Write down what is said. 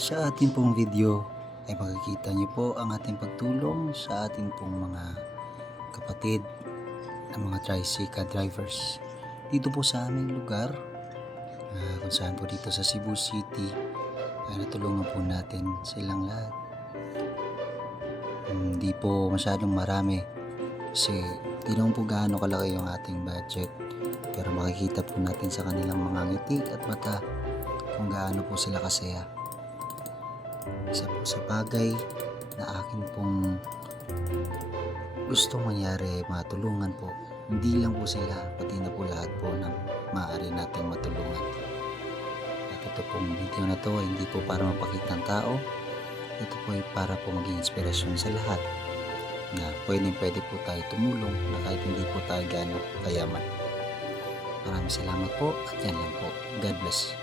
Sa ating pong video ay makikita niyo po ang ating pagtulong sa ating pong mga kapatid na mga tricycle drivers dito po sa aming lugar, kung saan po dito sa Cebu City ay natulungan po natin silang lahat. Hindi po masyadong marami kasi di naman po gaano kalaki yung ating budget, pero makikita po natin sa kanilang mga ngiti at mata kung gaano po sila kasaya. Isa po sa bagay na akin pong gustong mangyari, matulungan po. Hindi lang po sila, pati na po lahat po ng maaari nating matulungan. At ito pong video na to ay hindi po para mapakita ng tao. Ito po ay para po maging inspirasyon sa lahat na pwede po tayo tumulong na kahit hindi po tayo gaano kayaman. Maraming salamat po at yan lang po. God bless.